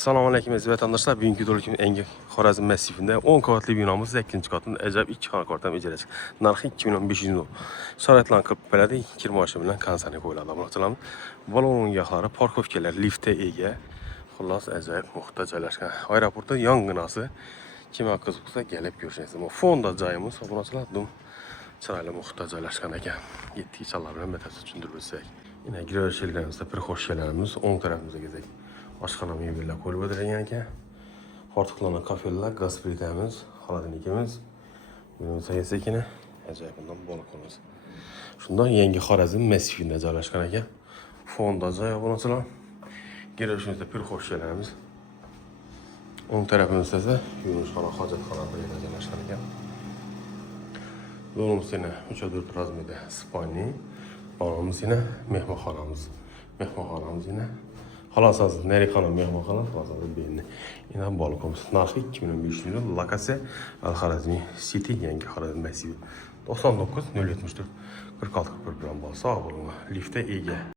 Assalamu alaykum aziz vatandaşlar. Bugünkü videoda Engin Xorazm massivində 10 qavatlı binamız 8-ci qatının əcəb 2 xana kvartam icra edəcək. Narxı 2500 manat. Şəraitlərin 40 belədir. 2 maaşı bilan konsani qoyulur adamlar. Balon yaxları, parkovkalar, liftə ega. Xullas əcəb muxtac yerləşən. Aeroportda yanğınası kimə qızıqsa gəlib görüşəcəksiniz. Amma fonda cayımız abunəçilər dum çıraylı muxtac yerləşən ekan. Getdik insanlar bilan mətəbsiz düşündürülsək. Yine giriş yerlərimizdə bir xoş şeylərimiz 10 tərəfimizə gezək. Aşxana mebellər qoyulub edilən ki, artıqlanan kafelər, qaz plitəmiz, xaladenikimiz, günümüzə yesək yine, əcəyib bundan balkonumuz. Şundan Yengi Xorazm massivində caylaşqan ki, fonda cay abunəçilər, girişimizdə bir xoş şeylərimiz, 10 tərəfimizdə isə yürüyüşxana, hacətxana da yerləşqan ki, yolumuz yine 3-4 razmede spani, balonumuz yine mehmanxanamız yine. Halasazı Nerikhanım mehmanxana halasazı beyni. Yine balkonumuz. Narxı 2500 milyon. Lokasiya Al-Xorazmi City Yengi Xorazm massivi. 99 074 46 41 plan bal. Sağ olun. Liftə ega.